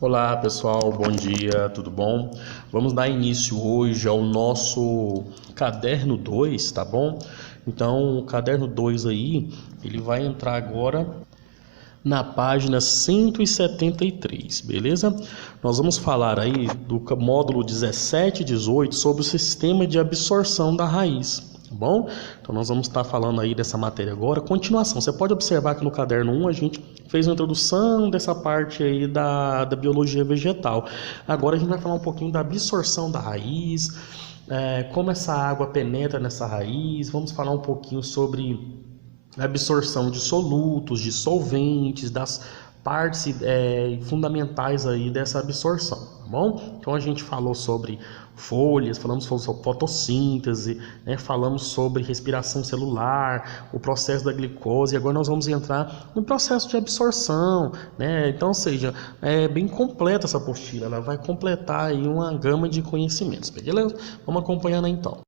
Olá pessoal, bom dia, tudo bom? Vamos dar início hoje ao nosso caderno 2, tá bom? Então o caderno 2 aí, ele vai entrar agora na página 173, beleza? Nós vamos falar aí do módulo 17 e 18 sobre o sistema de absorção da raiz. Tá bom? Então nós vamos estar falando aí dessa matéria agora. Continuação, você pode observar que no caderno 1 a gente fez uma introdução dessa parte aí da biologia vegetal. Agora a gente vai falar um pouquinho da absorção da raiz, como essa água penetra nessa raiz. Vamos falar um pouquinho sobre a absorção de solutos, de solventes, das partes fundamentais aí dessa absorção, tá bom? Então a gente falou sobre folhas, falamos sobre fotossíntese, né? Falamos sobre respiração celular, o processo da glicose, e agora nós vamos entrar no processo de absorção, né? Então, ou seja, é bem completa essa apostila, ela vai completar aí uma gama de conhecimentos, beleza? Vamos acompanhando aí, então.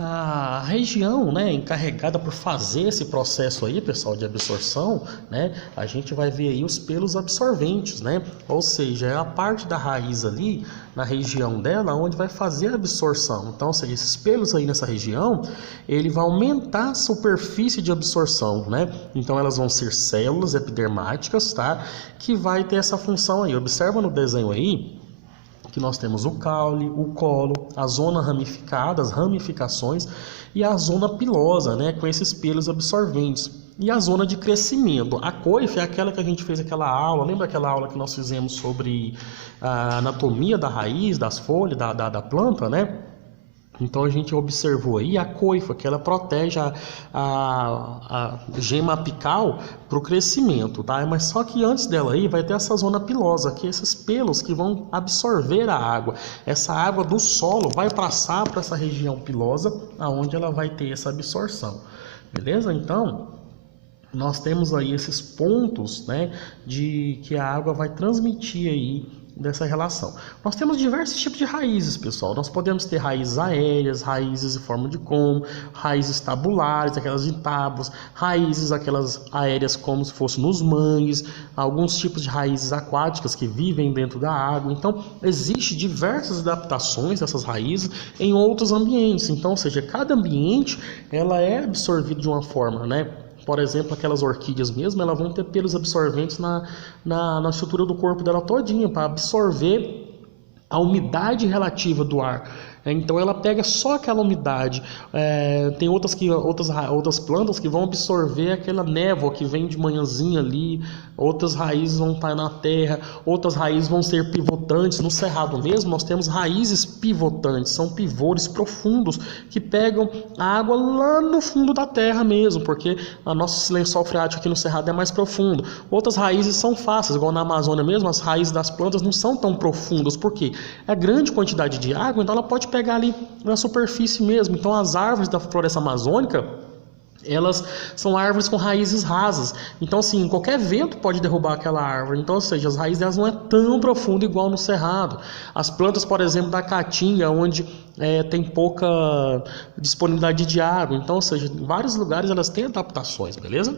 A região, né, encarregada por fazer esse processo aí, pessoal, de absorção, né, a gente vai ver aí os pelos absorventes, né, ou seja, é a parte da raiz ali, na região dela, onde vai fazer a absorção. Então, ou seja, esses pelos aí nessa região, ele vai aumentar a superfície de absorção, né, então elas vão ser células epidermáticas, tá, que vai ter essa função aí. Observa no desenho aí, que nós temos o caule, o colo, a zona ramificada, as ramificações e a zona pilosa, né, com esses pelos absorventes. E a zona de crescimento. A coifa é aquela que a gente fez aquela aula, lembra aquela aula que nós fizemos sobre a anatomia da raiz, das folhas, da planta, né? Então a gente observou aí a coifa, que ela protege a gema apical para o crescimento, tá? Mas só que antes dela aí vai ter essa zona pilosa, que é esses pelos que vão absorver a água. Essa água do solo vai passar para essa região pilosa, aonde ela vai ter essa absorção, beleza? Então nós temos aí esses pontos, né, de que a água vai transmitir aí dessa relação. Nós temos diversos tipos de raízes, pessoal. Nós podemos ter raízes aéreas, raízes em forma de cômodo, raízes tabulares, aquelas de tábuas, raízes aquelas aéreas como se fosse nos mangues, alguns tipos de raízes aquáticas que vivem dentro da água. Então, existe diversas adaptações dessas raízes em outros ambientes. Então, ou seja, cada ambiente ela é absorvido de uma forma, né? Por exemplo, aquelas orquídeas mesmo, elas vão ter pelos absorventes na estrutura do corpo dela todinha, para absorver a umidade relativa do ar. Então ela pega só aquela umidade. Tem outras plantas que vão absorver aquela névoa que vem de manhãzinha ali. Outras raízes vão estar na terra. Outras raízes vão ser pivotantes. No cerrado mesmo nós temos raízes pivotantes. São pivôs profundos que pegam a água lá no fundo da terra mesmo, porque o nosso lençol freático aqui no cerrado é mais profundo. Outras raízes são fáceis, igual na Amazônia mesmo, as raízes das plantas não são tão profundas. Por quê? É grande quantidade de água, então ela pode pegar ali na superfície mesmo. Então as árvores da floresta amazônica, elas são árvores com raízes rasas. Então assim, qualquer vento pode derrubar aquela árvore. Então, ou seja, as raízes delas não é tão profunda igual no cerrado. As plantas, por exemplo, da caatinga, onde tem pouca disponibilidade de água. Então, ou seja, em vários lugares elas têm adaptações, beleza?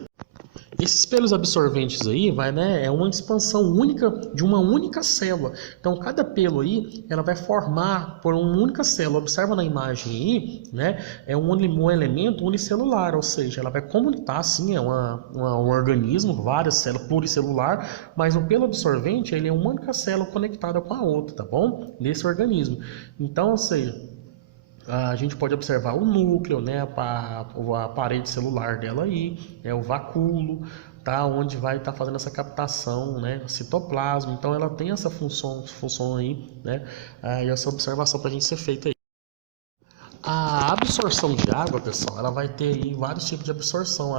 Esses pelos absorventes aí é uma expansão única de uma única célula. Então cada pelo aí ela vai formar por uma única célula. Observa na imagem aí, né? É um elemento unicelular, ou seja, ela vai comunicar, sim, é um organismo, várias células, pluricelular, mas o pelo absorvente ele é uma única célula conectada com a outra, tá bom? Nesse organismo. Então, ou seja, a gente pode observar o núcleo, né, a parede celular dela aí, o vacúolo, tá, onde vai estar fazendo essa captação, né, citoplasma. Então ela tem essa função aí, né, e essa observação para a gente ser feita aí. A A absorção de água, pessoal, ela vai ter aí vários tipos de absorção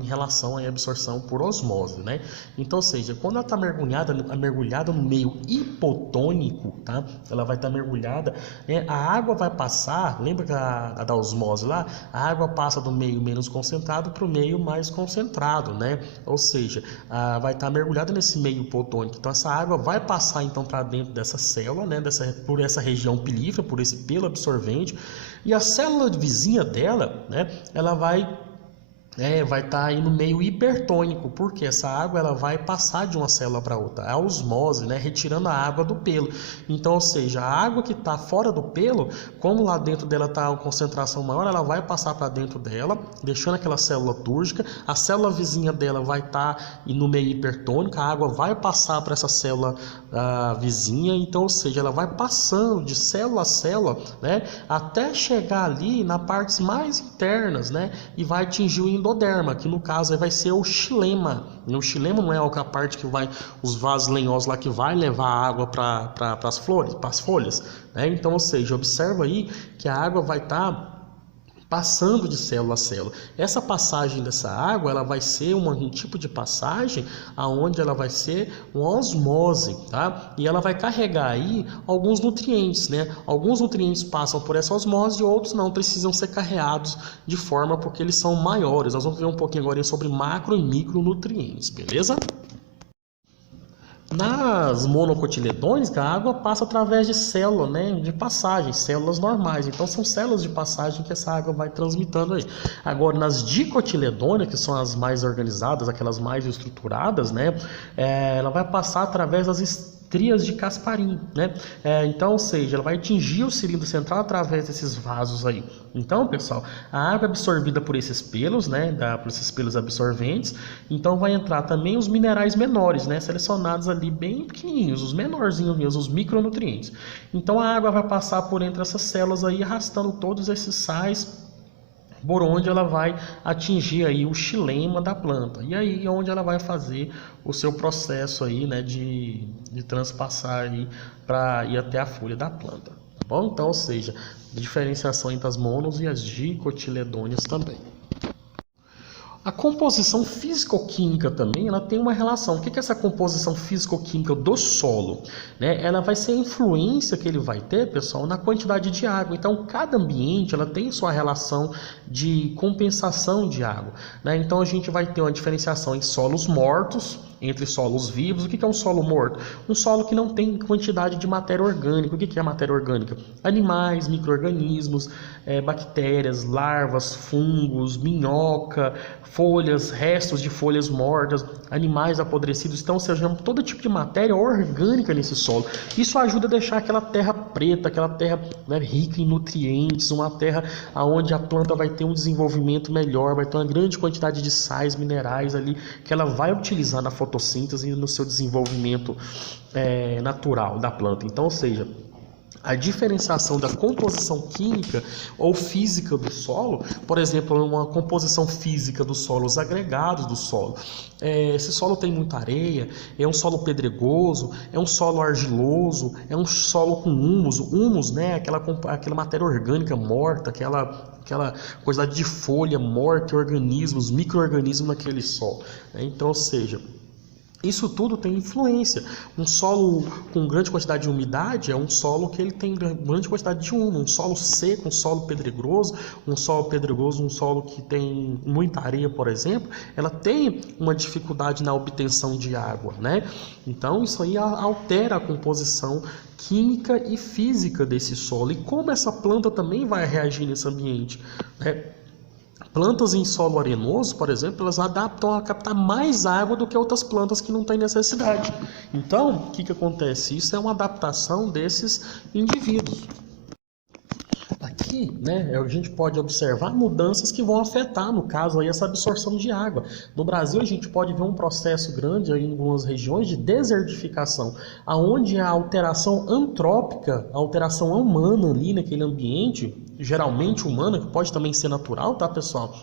em relação à absorção por osmose, né? Então, ou seja, quando ela está mergulhada no meio hipotônico, tá? Ela vai estar mergulhada, né? A água vai passar, lembra que a da osmose lá? A água passa do meio menos concentrado para o meio mais concentrado, né? Ou seja, vai estar mergulhada nesse meio hipotônico. Então, essa água vai passar então para dentro dessa célula, né? Por essa região pilífera, por esse pelo absorvente. E a célula vizinha dela, né, ela vai estar aí no meio hipertônico, porque essa água ela vai passar de uma célula para outra, a osmose, né, retirando a água do pelo. Então, ou seja, a água que está fora do pelo, como lá dentro dela está a concentração maior, ela vai passar para dentro dela, deixando aquela célula túrgica. A célula vizinha dela vai estar no meio hipertônico, a água vai passar para essa célula vizinha. Então, ou seja, ela vai passando de célula a célula, né, até chegar ali nas partes mais internas, né, e vai atingir o endoderma, que no caso aí vai ser o xilema. O xilema não é a parte que vai, os vasos lenhosos lá que vai levar a água para as flores, para as folhas, né? Então, ou seja, observa aí que a água vai estar passando de célula a célula. Essa passagem dessa água, ela vai ser um tipo de passagem aonde ela vai ser uma osmose, tá? E ela vai carregar aí alguns nutrientes, né? Alguns nutrientes passam por essa osmose e outros não precisam ser carreados de forma porque eles são maiores. Nós vamos ver um pouquinho agora sobre macro e micronutrientes, beleza? Nas monocotiledônicas, a água passa através de célula, né, de passagem, células normais. Então, são células de passagem que essa água vai transmitando aí. Agora, nas dicotiledônicas, que são as mais organizadas, aquelas mais estruturadas, né, ela vai passar através das estrias de Casparin, né? Então, ou seja, ela vai atingir o cilindro central através desses vasos aí. Então, pessoal, a água absorvida por esses pelos, né, por esses pelos absorventes, então vai entrar também os minerais menores, né, selecionados ali bem pequenininhos, os menorzinhos mesmo, os micronutrientes. Então, a água vai passar por entre essas células aí, arrastando todos esses sais, por onde ela vai atingir aí o xilema da planta. E aí é onde ela vai fazer o seu processo aí, né, de transpassar aí para ir até a folha da planta. Tá bom? Então, ou seja, diferenciação entre as monos e as dicotiledôneas também. A composição físico-química também, ela tem uma relação. O que é essa composição físico-química do solo? Né? Ela vai ser a influência que ele vai ter, pessoal, na quantidade de água. Então, cada ambiente ela tem sua relação de compensação de água. Né? Então, a gente vai ter uma diferenciação em solos mortos, entre solos vivos. O que é um solo morto? Um solo que não tem quantidade de matéria orgânica. O que é matéria orgânica? Animais, micro-organismos, bactérias, larvas, fungos, minhoca, folhas, restos de folhas mortas, animais apodrecidos. Então, ou seja, todo tipo de matéria orgânica nesse solo. Isso ajuda a deixar aquela terra preta, aquela terra, né, rica em nutrientes, uma terra onde a planta vai ter um desenvolvimento melhor, vai ter uma grande quantidade de sais, minerais ali, que ela vai utilizar na fotossíntese e no seu desenvolvimento natural da planta. Então, ou seja, a diferenciação da composição química ou física do solo, por exemplo, uma composição física dos solos agregados do solo. Esse solo tem muita areia, é um solo pedregoso, é um solo argiloso, é um solo com humus. Humus, né, aquela matéria orgânica morta, aquela quantidade de folha morta, organismos, micro-organismos naquele solo. Então, ou seja, isso tudo tem influência. Um solo com grande quantidade de umidade é um solo que ele tem grande quantidade de humus. Um solo seco, um solo pedregoso, um solo que tem muita areia, por exemplo, ela tem uma dificuldade na obtenção de água, né? Então, isso aí altera a composição química e física desse solo. E como essa planta também vai reagir nesse ambiente, né? Plantas em solo arenoso, por exemplo, elas adaptam a captar mais água do que outras plantas que não têm necessidade. Então, o que acontece? Isso é uma adaptação desses indivíduos. Aqui, né, a gente pode observar mudanças que vão afetar, no caso, aí, essa absorção de água. No Brasil, a gente pode ver um processo grande aí, em algumas regiões de desertificação, aonde a alteração antrópica, a alteração humana ali naquele ambiente, geralmente humana, que pode também ser natural, tá, pessoal?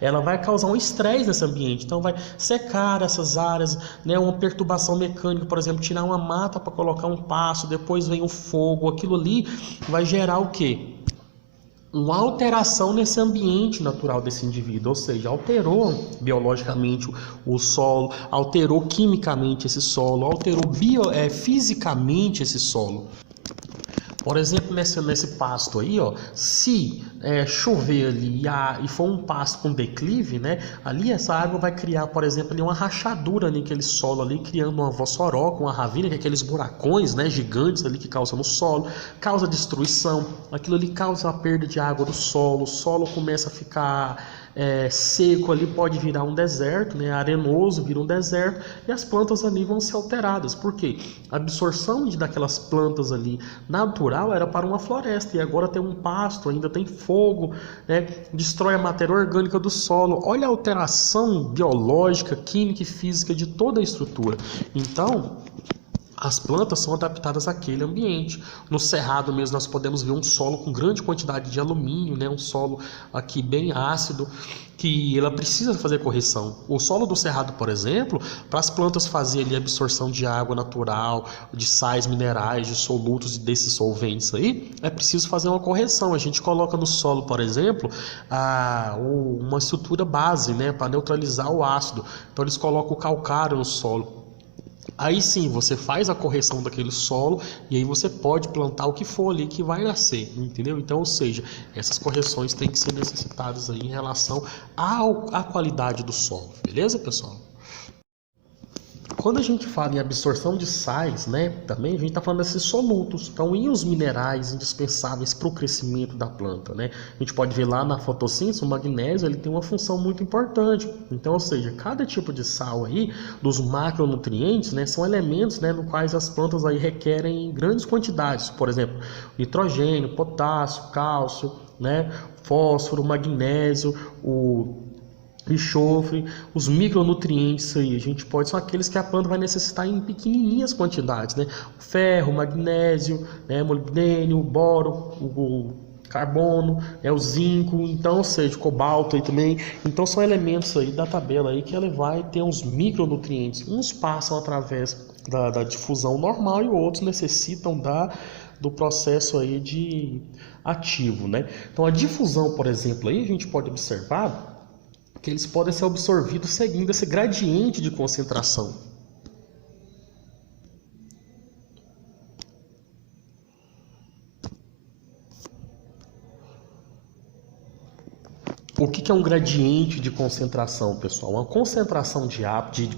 Ela vai causar um estresse nesse ambiente, então vai secar essas áreas, né, uma perturbação mecânica, por exemplo, tirar uma mata para colocar um pasto, depois vem o fogo, aquilo ali vai gerar o quê? uma alteração nesse ambiente natural desse indivíduo, ou seja, alterou biologicamente o solo, alterou quimicamente esse solo, alterou fisicamente esse solo. Por exemplo, nesse pasto aí, ó, se chover ali e for um pasto com declive, né, ali essa água vai criar, por exemplo, ali uma rachadura ali, aquele solo ali, criando uma vossoroca, uma ravina, que é aqueles buracões, né, gigantes ali que causam no solo, causa destruição, aquilo ali causa a perda de água do solo, o solo começa a ficar seco ali, pode virar um deserto, né, arenoso, vira um deserto, e as plantas ali vão ser alteradas. Por quê? A absorção daquelas plantas ali natural era para uma floresta, e agora tem um pasto, ainda tem fogo, né, destrói a matéria orgânica do solo. Olha a alteração biológica, química e física de toda a estrutura. Então, as plantas são adaptadas àquele ambiente. No cerrado mesmo nós podemos ver um solo com grande quantidade de alumínio, né? Um solo aqui bem ácido, que ela precisa fazer correção. O solo do cerrado, por exemplo, para as plantas fazerem a absorção de água natural, de sais minerais, de solutos e desses solventes aí, é preciso fazer uma correção. A gente coloca no solo, por exemplo, uma estrutura base, né? Para neutralizar o ácido. Então eles colocam o calcário no solo. Aí sim, você faz a correção daquele solo e aí você pode plantar o que for ali que vai nascer, entendeu? Então, ou seja, essas correções têm que ser necessitadas aí em relação à qualidade do solo, beleza, pessoal? Quando a gente fala em absorção de sais, né, também a gente está falando desses solutos, então e os minerais indispensáveis para o crescimento da planta, né? A gente pode ver lá na fotossíntese, o magnésio ele tem uma função muito importante. Então, ou seja, cada tipo de sal aí, dos macronutrientes, né, são elementos, né, no quais as plantas aí requerem grandes quantidades, por exemplo, nitrogênio, potássio, cálcio, né, fósforo, magnésio, o enxofre, os micronutrientes aí, a gente pode, são aqueles que a planta vai necessitar em pequenininhas quantidades, né? Ferro, magnésio, né? Molibdênio, boro, o carbono, o zinco, então, ou seja, cobalto aí também. Então são elementos aí da tabela aí que ela vai ter uns micronutrientes. Uns passam através da difusão normal e outros necessitam do processo aí de ativo, né? Então a difusão, por exemplo, aí a gente pode observar que eles podem ser absorvidos seguindo esse gradiente de concentração. O que é um gradiente de concentração, pessoal? Uma concentração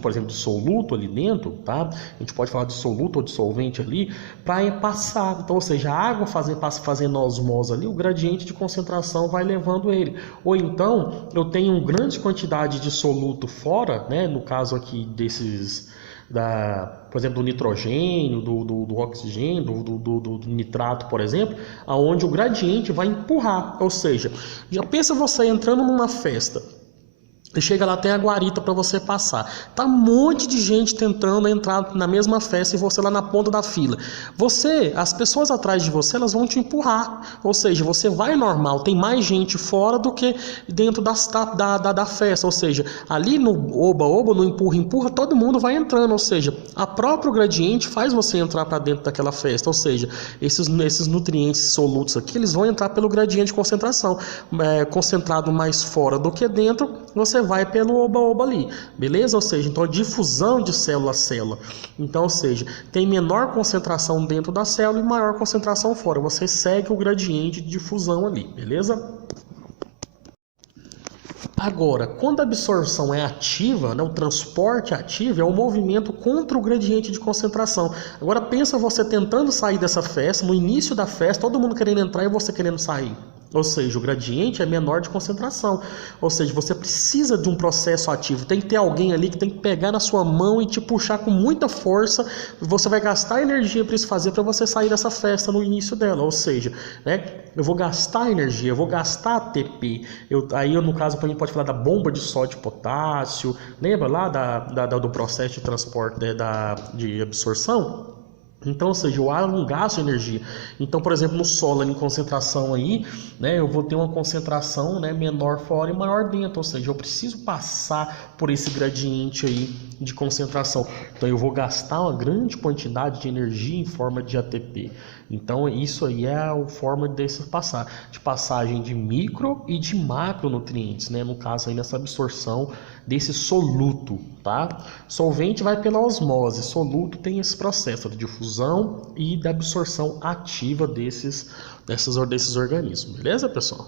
por exemplo, de soluto ali dentro, tá? A gente pode falar de soluto ou de solvente ali, para passar. Então, ou seja, a água fazendo osmose ali, o gradiente de concentração vai levando ele. Ou então, eu tenho uma grande quantidade de soluto fora, né? No caso aqui por exemplo, do nitrogênio, do oxigênio, do nitrato, por exemplo, aonde o gradiente vai empurrar. Ou seja, já pensa você entrando numa festa e chega lá, tem a guarita para você passar. Tá um monte de gente tentando entrar na mesma festa e você lá na ponta da fila. As pessoas atrás de você, elas vão te empurrar. Ou seja, você vai normal, tem mais gente fora do que dentro da festa. Ou seja, ali no oba-oba, no empurra-empurra, todo mundo vai entrando. Ou seja, a próprio gradiente faz você entrar para dentro daquela festa. Ou seja, esses nutrientes solutos aqui, eles vão entrar pelo gradiente de concentração. Concentrado mais fora do que dentro, você vai pelo oba-oba ali, beleza? Ou seja, então a difusão de célula a célula. Então, ou seja, tem menor concentração dentro da célula e maior concentração fora. Você segue o gradiente de difusão ali, beleza? Agora, quando a absorção é ativa, né, o transporte ativo é o movimento contra o gradiente de concentração. Agora pensa você tentando sair dessa festa, no início da festa, todo mundo querendo entrar e você querendo sair. Ou seja, o gradiente é menor de concentração. Ou seja, você precisa de um processo ativo. Tem que ter alguém ali que tem que pegar na sua mão e te puxar com muita força. Você vai gastar energia para isso fazer para você sair dessa festa no início dela. Ou seja, né, eu vou gastar energia, eu vou gastar ATP. Aí, no caso, a gente pode falar da bomba de sódio e potássio. Lembra lá do processo de transporte, né, de absorção? Então, ou seja, o ar não gasta energia. Então, por exemplo, no solo, em concentração aí, né, eu vou ter uma concentração, né, menor fora e maior dentro. Ou seja, eu preciso passar por esse gradiente aí de concentração. Então, eu vou gastar uma grande quantidade de energia em forma de ATP. Então isso aí é a forma de passagem de micro e de macronutrientes, né? No caso aí nessa absorção desse soluto, tá? Solvente vai pela osmose, soluto tem esse processo de difusão e da absorção ativa desses organismos, beleza, pessoal?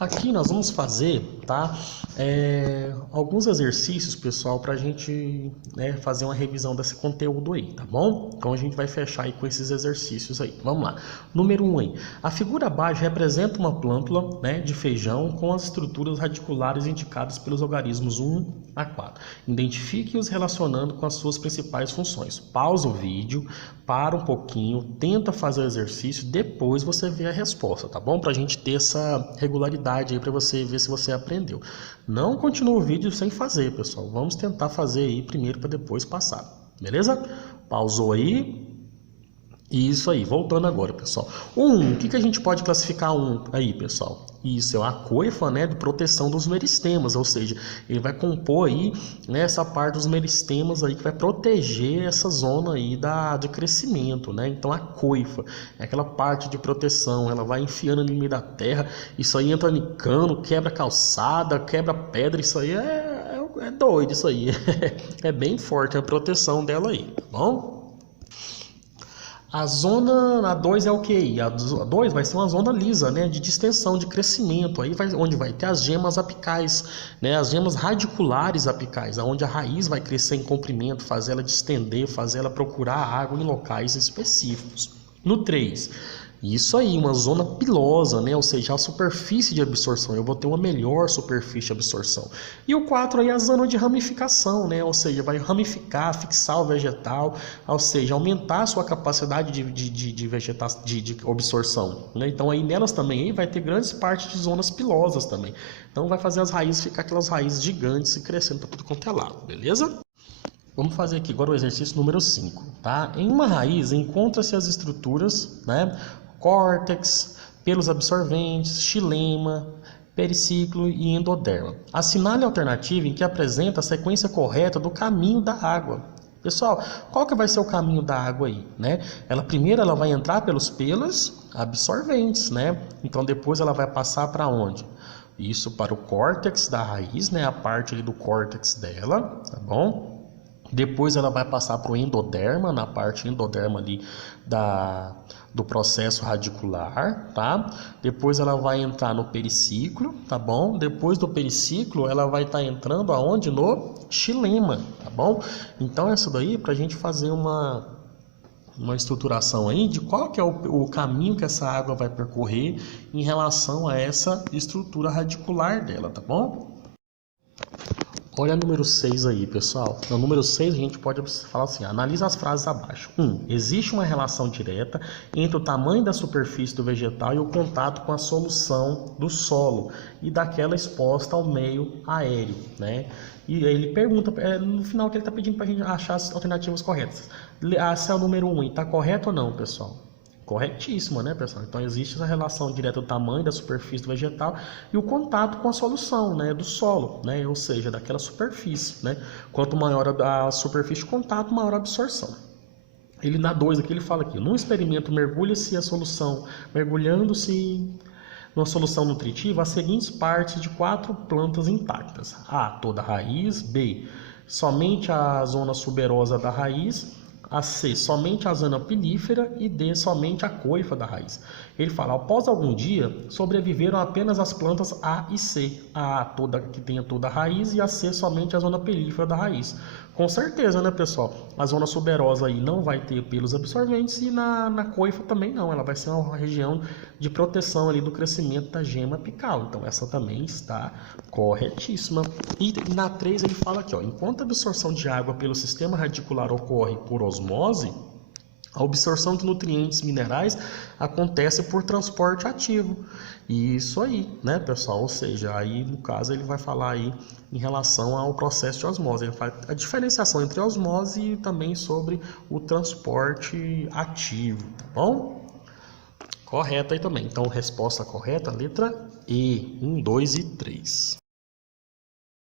Aqui nós vamos fazer, tá? Alguns exercícios, pessoal, para a gente, né, fazer uma revisão desse conteúdo aí, tá bom? Então a gente vai fechar aí com esses exercícios aí. Vamos lá. Número 1 aí. A figura abaixo representa uma plântula, né, de feijão com as estruturas radiculares indicadas pelos logaritmos 1 a 4. Identifique-os relacionando com as suas principais funções. Pausa o vídeo, para um pouquinho, tenta fazer o exercício, depois você vê a resposta, tá bom? Para a gente ter essa regularidade aí, para você ver se você aprendeu. Não continue o vídeo sem fazer, pessoal. Vamos tentar fazer aí primeiro para depois passar, beleza? Pausou aí. Isso aí, voltando agora, pessoal. O que a gente pode classificar aí, pessoal? Isso é a coifa, né, de proteção dos meristemas, ou seja, ele vai compor aí, né, essa parte dos meristemas aí que vai proteger essa zona aí de crescimento, né? Então a coifa é aquela parte de proteção, ela vai enfiando no meio da terra, isso aí entra em cano, quebra calçada, quebra pedra, isso aí é doido, isso aí. É bem forte a proteção dela aí, tá bom? A 2 é o que? A 2 vai ser uma zona lisa, né, de distensão, de crescimento, aí onde vai ter as gemas apicais, né, as gemas radiculares apicais, onde a raiz vai crescer em comprimento, fazer ela distender, fazer ela procurar água em locais específicos. No 3, isso aí, uma zona pilosa, né? Ou seja, a superfície de absorção, eu vou ter uma melhor superfície de absorção. E o 4 aí é a zona de ramificação, né? Ou seja, vai ramificar, fixar o vegetal, ou seja, aumentar a sua capacidade de absorção, né? Então aí nelas também aí vai ter grandes partes de zonas pilosas também. Então vai fazer as raízes ficar aquelas raízes gigantes e crescendo para tudo quanto é lado, beleza? Vamos fazer aqui agora o exercício número 5, tá? Em uma raiz encontra-se as estruturas, né? Córtex, pelos absorventes, xilema, periciclo e endoderma. Assinale a alternativa em que apresenta a sequência correta do caminho da água. Pessoal, qual que vai ser o caminho da água aí, né? Primeiro ela vai entrar pelos pelos absorventes, né? Então depois ela vai passar para onde? Isso para o córtex da raiz, né? A parte ali do córtex dela, tá bom? Depois ela vai passar para o endoderma, na parte endoderma ali do processo radicular, tá? Depois ela vai entrar no periciclo, tá bom? Depois do periciclo ela vai estar entrando aonde? No xilema, tá bom? Então essa daí para a gente fazer uma estruturação aí de qual que é o caminho que essa água vai percorrer em relação a essa estrutura radicular dela, tá bom? Olha o número 6 aí, pessoal. No número 6 a gente pode falar assim, analisa as frases abaixo. 1. Existe uma relação direta entre o tamanho da superfície do vegetal e o contato com a solução do solo e daquela exposta ao meio aéreo, né? E ele pergunta, no final que ele está pedindo para a gente achar as alternativas corretas. Se é o número 1 e está correto ou não, pessoal? Corretíssima, né, pessoal? Então existe essa relação direta do tamanho da superfície do vegetal e o contato com a solução, né, do solo, né, ou seja, daquela superfície, né? Quanto maior a superfície de contato, maior a absorção. Ele na 2 aqui ele fala aqui, num experimento mergulha-se a solução, mergulhando-se numa solução nutritiva as seguintes partes de 4 plantas intactas: A, toda a raiz; B, somente a zona suberosa da raiz; a C, somente a zona pilífera; e D, somente a coifa da raiz. Ele fala, após algum dia, sobreviveram apenas as plantas A e C. A que tenha toda a raiz e a C somente a zona pilífera da raiz. Com certeza, né, pessoal? A zona suberosa aí não vai ter pelos absorventes e na coifa também não. Ela vai ser uma região de proteção ali do crescimento da gema apical. Então essa também está corretíssima. E na 3 ele fala aqui, ó, enquanto a absorção de água pelo sistema radicular ocorre por osmose, a absorção de nutrientes minerais acontece por transporte ativo. Isso aí, né, pessoal? Ou seja, aí no caso ele vai falar aí em relação ao processo de osmose. Ele faz a diferenciação entre a osmose e também sobre o transporte ativo, tá bom? Correto aí também. Então, resposta correta, letra E, 1, 2 e 3.